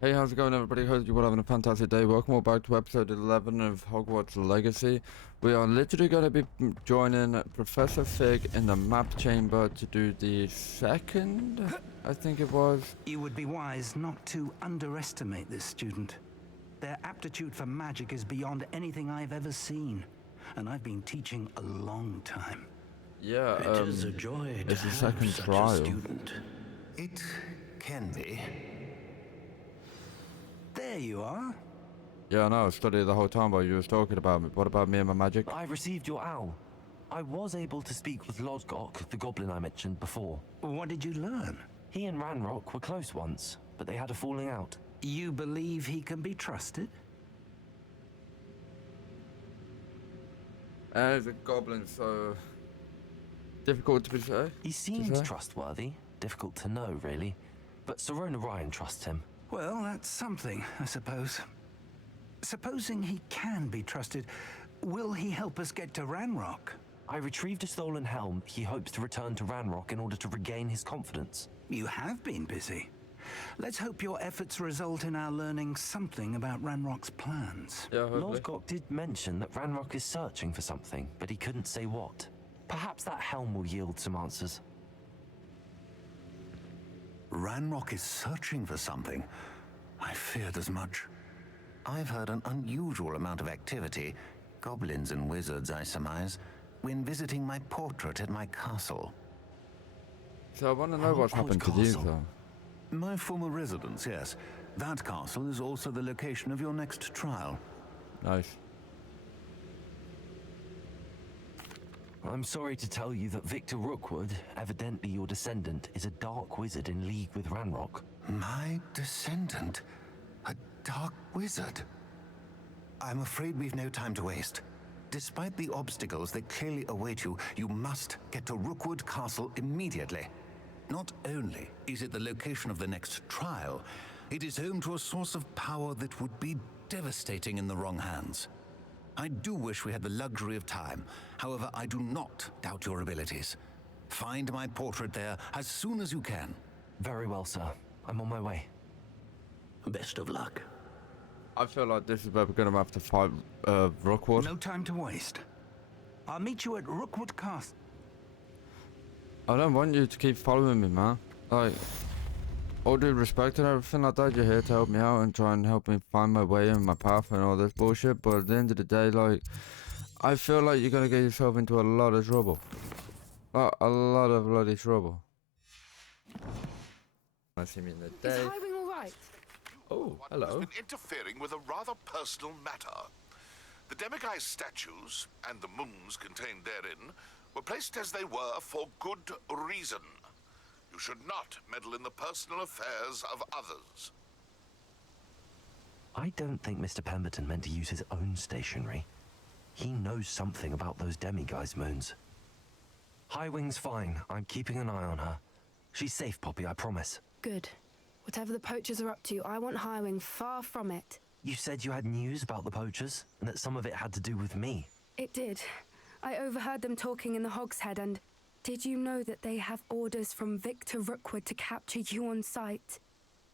Hey, how's it going, everybody? Hope you're all having a fantastic day. Welcome all back to episode 11 of Hogwarts Legacy. We are literally going to be joining Professor Fig in the map chamber to do the second, I think it was. You would be wise not to underestimate this student. Their aptitude for magic is beyond anything I've ever seen, and I've been teaching a long time. Yeah, It is a joy to it's the have second such trial. a student. It can be. There you are. Yeah, I know, I studied the whole time while you was talking about me. What about me and my magic? I received your owl. I was able to speak with Lodgok, the goblin I mentioned before. What did you learn? He and Ranrock were close once, but they had a falling out. You believe he can be trusted? As a goblin, so difficult to say. He seemed trustworthy, difficult to know, really. But Serona Ryan trusts him. Well, that's something, I suppose. Supposing he can be trusted, will he help us get to Ranrock? I retrieved a stolen helm he hopes to return to Ranrock in order to regain his confidence. You have been busy. Let's hope your efforts result in our learning something about Ranrock's plans. Yeah, hopefully. Lodgok did mention that Ranrock is searching for something, but he couldn't say what. Perhaps that helm will yield some answers. Ranrock is searching for something. I feared as much. I've heard an unusual amount of activity, goblins and wizards, I surmise, when visiting my portrait at my castle. So I want to know what's happened to you, though. My former residence, yes. That castle is also the location of your next trial. Nice. I'm sorry to tell you that Victor Rookwood, evidently your descendant, is a dark wizard in league with Ranrock. My descendant? A dark wizard? I'm afraid we've no time to waste. Despite the obstacles that clearly await you, you must get to Rookwood Castle immediately. Not only is it the location of the next trial, it is home to a source of power that would be devastating in the wrong hands. I do wish we had the luxury of time. However, I do not doubt your abilities. Find my portrait there as soon as you can. Very well, sir. I'm on my way. Best of luck. I feel like this is where we're going to have to fight Rookwood. No time to waste. I'll meet you at Rookwood Castle. I don't want you to keep following me, man. Like, all due respect and everything like that, you're here to help me out and try and help me find my way and my path and all this bullshit, but at the end of the day, like, I feel like you're gonna get yourself into a lot of trouble. A lot of bloody trouble. I see me in the day. Is Highwing all right? Oh, hello. Has been interfering with a rather personal matter. The Demiguise statues and the moons contained therein were placed as they were for good reason. You should not meddle in the personal affairs of others. I don't think Mr. Pemberton meant to use his own stationery. He knows something about those Demiguise moons. Highwing's fine. I'm keeping an eye on her. She's safe, Poppy, I promise. Good. Whatever the poachers are up to, I want Highwing far from it. You said you had news about the poachers, and that some of it had to do with me. It did. I overheard them talking in the Hogshead, and did you know that they have orders from Victor Rookwood to capture you on sight?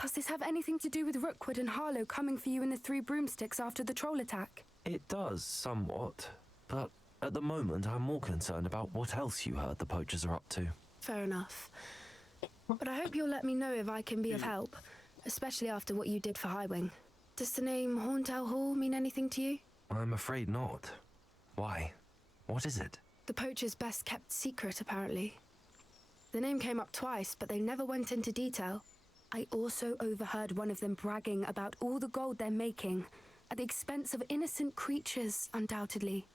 Does this have anything to do with Rookwood and Harlow coming for you in the Three Broomsticks after the troll attack? It does, somewhat. But at the moment, I'm more concerned about what else you heard the poachers are up to. Fair enough. But I hope you'll let me know if I can be of help, especially after what you did for Highwing. Does the name Horntail Hall mean anything to you? I'm afraid not. Why? What is it? The poacher's best kept secret, apparently. The name came up twice, but they never went into detail. I also overheard one of them bragging about all the gold they're making, at the expense of innocent creatures, undoubtedly.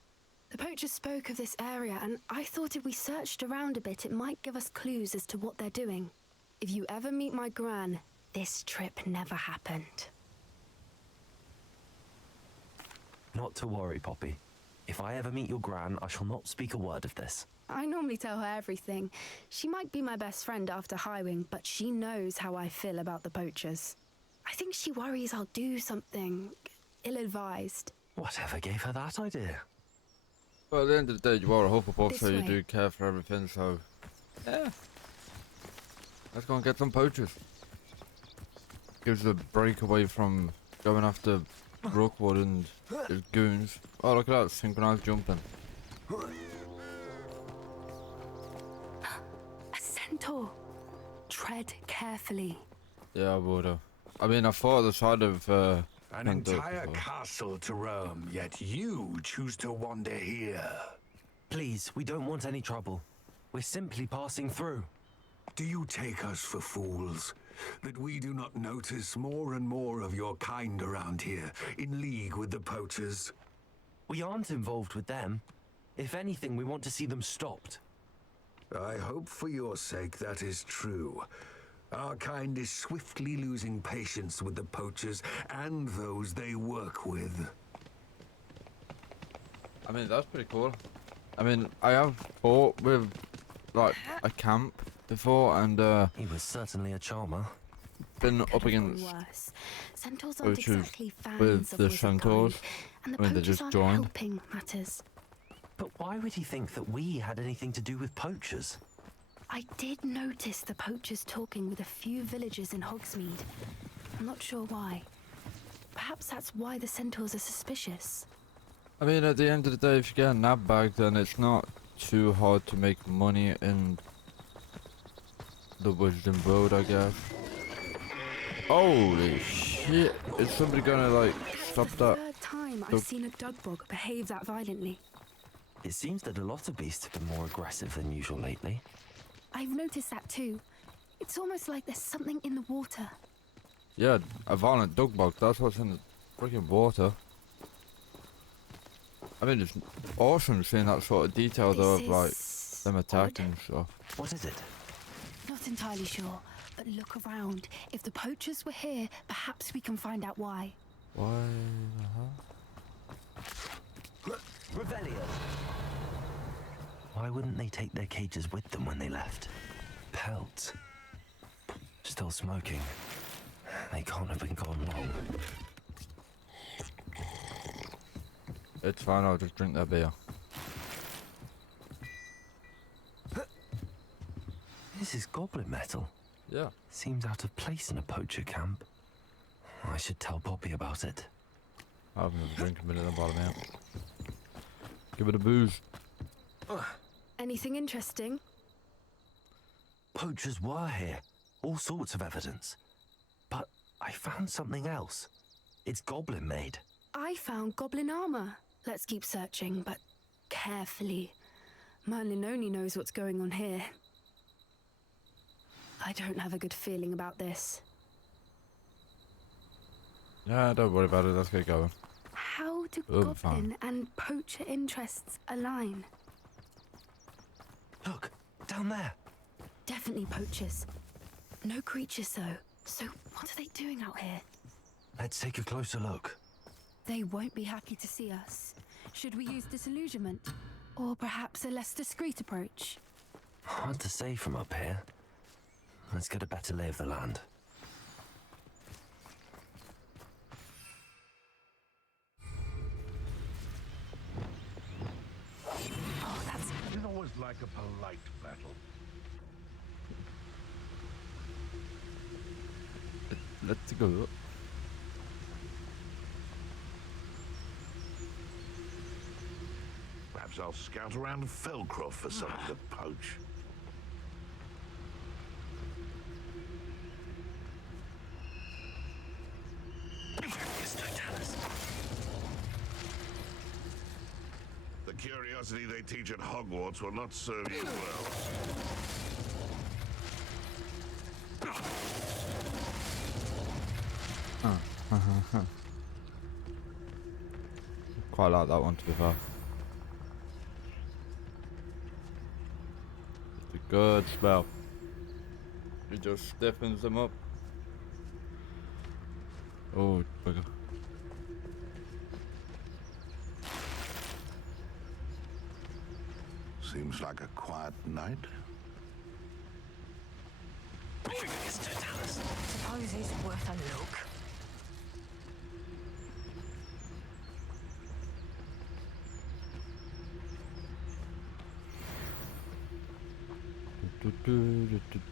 The poacher spoke of this area, and I thought if we searched around a bit, it might give us clues as to what they're doing. If you ever meet my gran, this trip never happened. Not to worry, Poppy. If I ever meet your gran, I shall not speak a word of this. I normally tell her everything. She might be my best friend after Highwing, but she knows how I feel about the poachers. I think she worries I'll do something ill-advised. Whatever gave her that idea? Well, at the end of the day, you are a Hufflepuff, so you way. do care for everything, so... Yeah. Let's go and get some poachers. gives a break away from going after Rookwood and his goons. Oh, look at that, synchronized jumping. A centaur. Tread carefully. Yeah, I would. I mean, I thought the side of An Kentucky entire before. castle to roam, yet you choose to wander here. Please, we don't want any trouble. We're simply passing through. Do you take us for fools? That we do not notice more and more of your kind around here, in league with the poachers? We aren't involved with them. If anything, we want to see them stopped. I hope for your sake that is true. Our kind is swiftly losing patience with the poachers and those they work with. I mean, that's pretty cool. I mean, I have fought with, like, a camp before, and, He was certainly a charmer. been Could up have gone against worse. Centaurs aren't poachers exactly fans with of the wizard centaurs. kind, and the I mean, they poachers just aren't joined. helping matters. But why would he think that we had anything to do with poachers? I did notice the poachers talking with a few villagers in Hogsmeade. I'm not sure why. Perhaps that's why the centaurs are suspicious. I mean, at the end of the day, if you get a nab bag, then it's not too hard to make money in the Wisdom Road, I guess. Holy shit! Is somebody gonna, like, stop It's the that? third time Dug- I've seen a dugbog behave that violently. It seems that a lot of beasts have been more aggressive than usual lately. I've noticed that too. It's almost like there's something in the water. Yeah, a violent dog bug, that's what's in the freaking water. I mean, it's awesome seeing that sort of detail, though, of, like, This them is attacking odd. and stuff. What is it? Not entirely sure, but look around. If the poachers were here, perhaps we can find out why. Why the hell? Revelio! Why wouldn't they take their cages with them when they left? Pelts. Still smoking. They can't have been gone long. It's fine, I'll just drink that beer. This is goblin metal. Yeah. Seems out of place in a poacher camp. I should tell Poppy about it. I haven't even drank a minute in the bottom out. Give it a booze. Anything interesting? Poachers were here. All sorts of evidence. But I found something else. It's goblin made. I found goblin armor. Let's keep searching, but carefully. Merlin only knows what's going on here. I don't have a good feeling about this. Yeah, don't worry about it, let's get going. How do Oh, goblin fine. and poacher interests align? Look, down there. Definitely poachers. No creatures, though. So what are they doing out here? Let's take a closer look. They won't be happy to see us. Should we use disillusionment? Or perhaps a less discreet approach? Hard to say from up here. Let's get a better lay of the land. Oh, that's... It's always like a polite battle. Let's go. Perhaps I'll scout around Felcroft for something to poach. The curiosity they teach at Hogwarts will not serve you well. Quite like that one, to be fair. It's a good spell. It just stiffens them up. Oh, bugger. Seems like a quiet night. Suppose it's worth a look.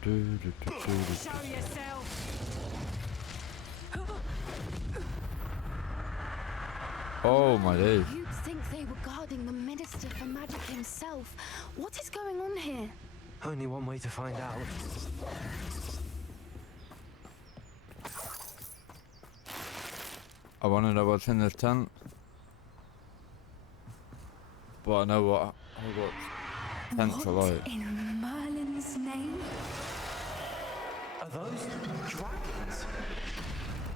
Show yourself. Oh my days. You'd think they were guarding the Minister for Magic himself. What is going on here? Only one way to find out. I want to know what's in this tent. But I know what Hogwarts tents are like. What in Merlin's name? Are those dragons?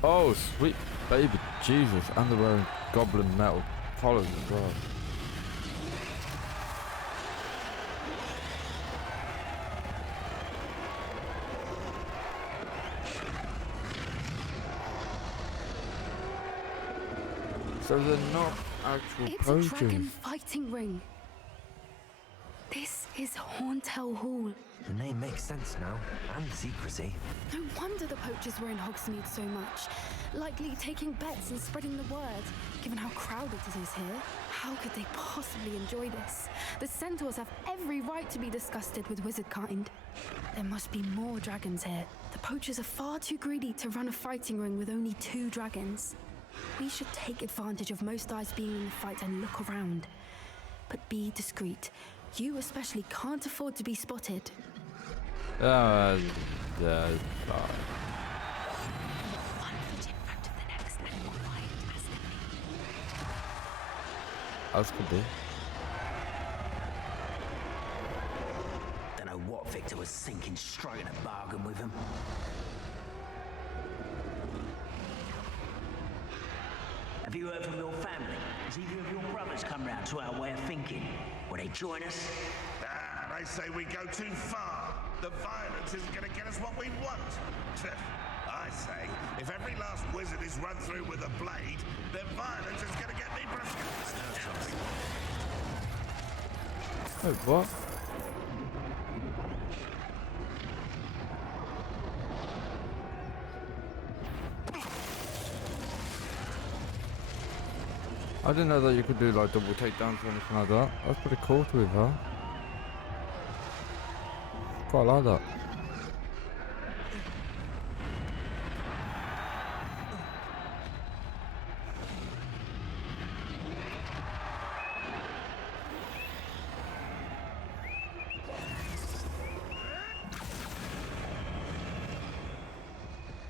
Oh, sweet baby Jesus. And they're wearing goblin metal collars as well. So they're not actual It's poachers. a dragon fighting ring. This is Hauntel Hall. The name makes sense now, and the secrecy. No wonder the poachers were in Hogsmeade so much. Likely taking bets and spreading the word. Given how crowded it is here, how could they possibly enjoy this? The centaurs have every right to be disgusted with wizard kind. There must be more dragons here. The poachers are far too greedy to run a fighting ring with only 2 dragons. We should take advantage of most eyes being in the fight and look around. But be discreet. You especially can't afford to be spotted. Yeah, One foot in front of the next and quiet as can be. as could be. Don't know what Victor was thinking, striking a bargain with him. Have you heard from your family? Has either of your brothers come round to our way of thinking? Will they join us? Ah, they say we go too far. The violence isn't going to get us what we want. I say, if every last wizard is run through with a blade, then violence is going to get me prescribed. Wait, what? I didn't know that you could do like double takedowns or anything like that. That's pretty cool to be fair. Quite like that.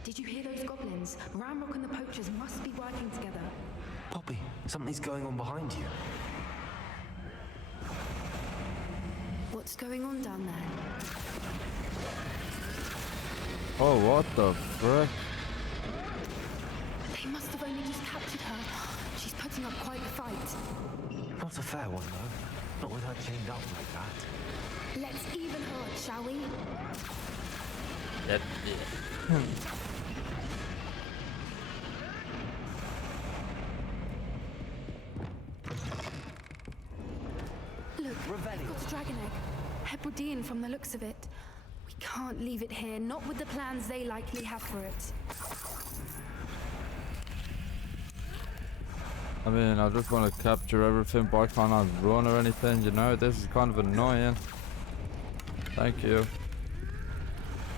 Did you hear those goblins? Ramrock and the poachers must be working together. Poppy, something's going on behind you. What's going on down there? Oh, what the frick? They must have only just captured her. She's putting up quite the fight. Not a fair one, though. Not with her chained up like that. Let's even her up, shall we? Look, they've got a dragon egg. Hebridean from the looks of it. We can't leave it here, not with the plans they likely have for it. I mean, I just want to capture everything, but I can't run or anything, you know? This is kind of annoying. Thank you.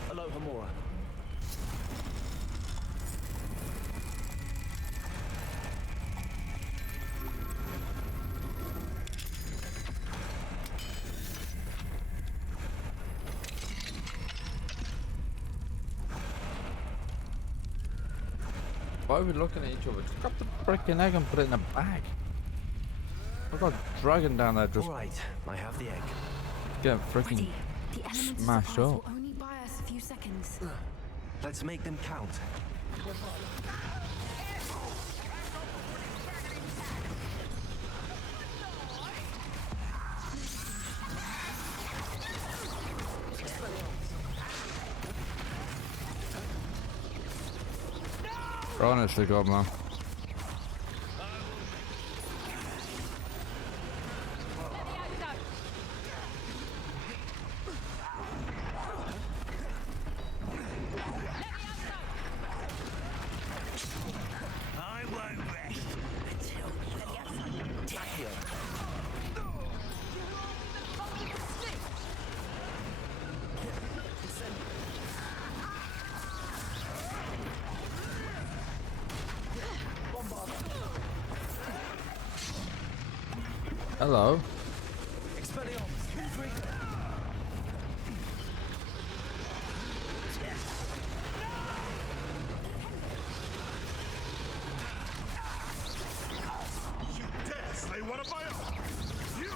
Hello, Hamura. Why are we looking at each other? Just grab the freaking egg and put it in a bag. I've got a dragon down there just All right, I have the egg. getting freaking Ready. The element of smashed surprise up. will only buy us a few seconds. Let's make them count. Honestly, God, man. I won't rest until you're dead. Hello. They want to buy up. You.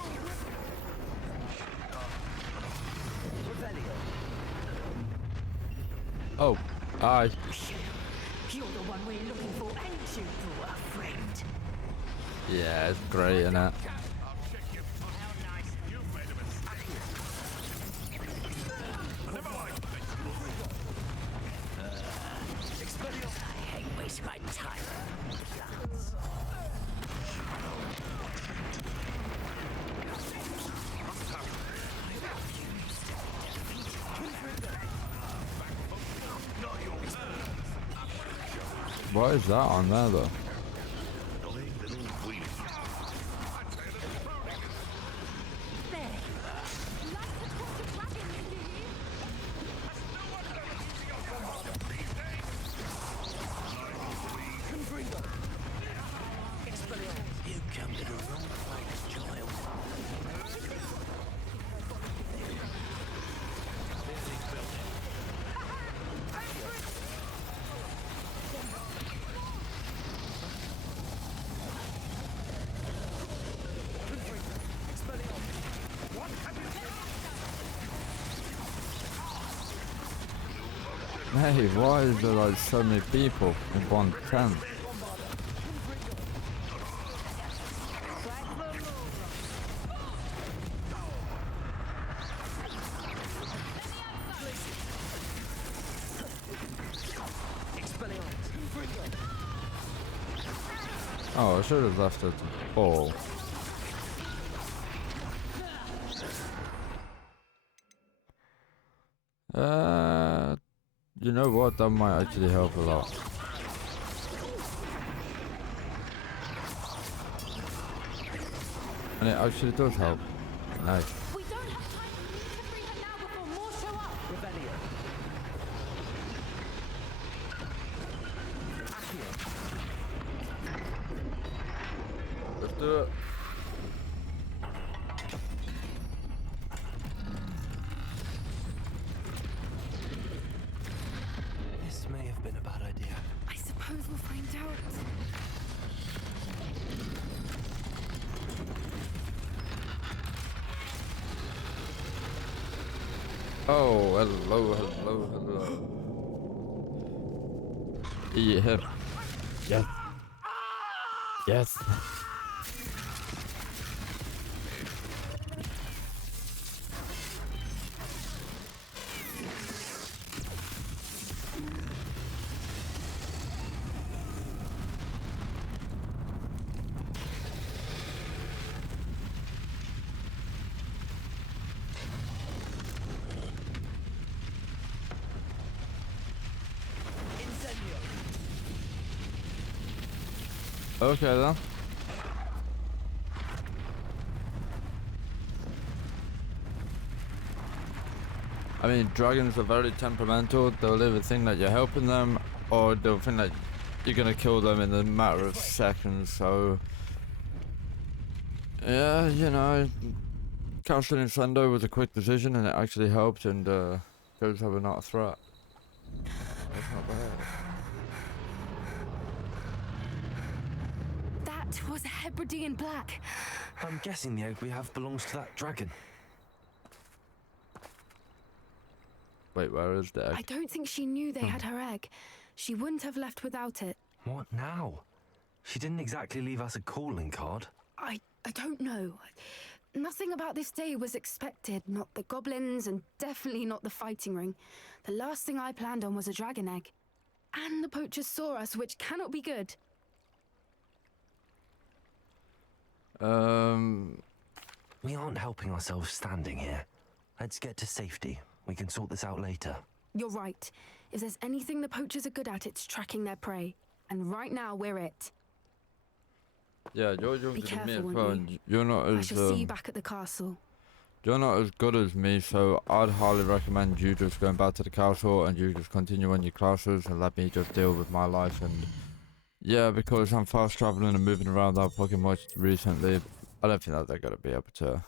Oh, hi. You're the one we're looking for, ain't you, poor friend? Yeah, it's great, isn't it? I hate wasting my time. What is that on there though? You come to the wrong place, child. Hey, why is there like so many people in one tent? Oh, I should have left it to fall. You know what? That might actually help a lot. And it actually does help. Nice. We don't have time to free her now before more show up. Let's do it. This may have been a bad idea. I suppose we'll find out. Oh, hello, hello, hello. Eat him. Yes. Yes. Okay then. I mean, dragons are very temperamental. They'll either think that you're helping them, or they'll think that you're gonna kill them in a matter of seconds. So, yeah, you know, casting Incendio was a quick decision, and it actually helped. And shows how we're not a threat. That's not bad. That was a Hebridean black. I'm guessing the egg we have belongs to that dragon. Wait, where is the egg? I don't think she knew they had her egg. She wouldn't have left without it. What now? She didn't exactly leave us a calling card. I don't know. Nothing about this day was expected. Not the goblins, and definitely not the fighting ring. The last thing I planned on was a dragon egg. And the poachers saw us, which cannot be good. We aren't helping ourselves standing here. Let's get to safety. We can sort this out later. You're right. If there's anything the poachers are good at, it's tracking their prey. And right now, we're it. Yeah, you're younger Be than me careful, as won't well. you? And you're not I as shall see you back at the castle. you're not as good as me, so I'd highly recommend you just going back to the castle and you just continue on your classes and let me just deal with my life. And yeah, because I'm fast traveling and moving around that fucking much recently, I don't think that they're gonna be able to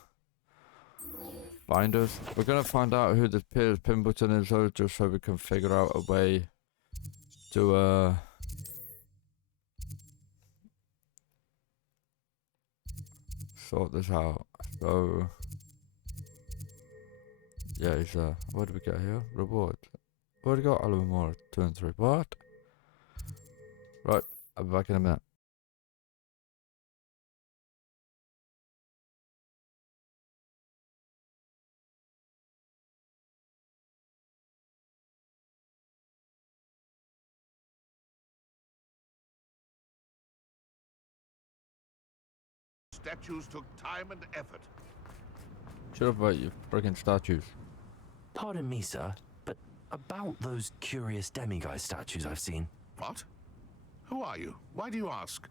find us. We're gonna find out who the Piers Pimbleton is though, just so we can figure out a way to sort this out. So yeah, he's what do we get here? Reward. What do we got? Alamore 2 and 3. What? Right, I'll be back in a minute. Statues took time and effort. Shut up about you freaking statues. Pardon me, sir, but about those curious demiguise statues I've seen. What? Who are you? Why do you ask?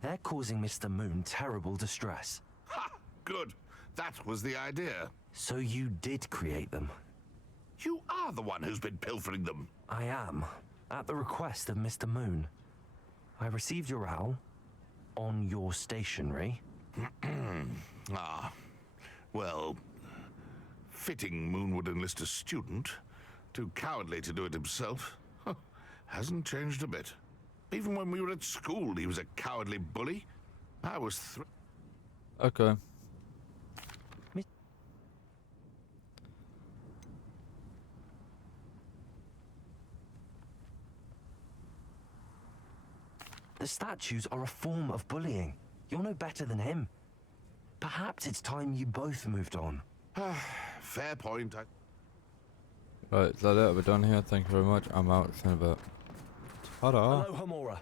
They're causing Mr. Moon terrible distress. Ha! Good. That was the idea. So you did create them? You are the one who's been pilfering them. I am, at the request of Mr. Moon. I received your owl on your stationery. Ah. Well, fitting Moon would enlist a student. Too cowardly to do it himself. Huh. Hasn't changed a bit. Even when we were at school, he was a cowardly bully. I was Okay. The statues are a form of bullying. You're no better than him. Perhaps it's time you both moved on. Fair point. Right, is that it? We're done here. Thank you very much. I'm out. See you in a bit. Ta-da. Hello, Homura.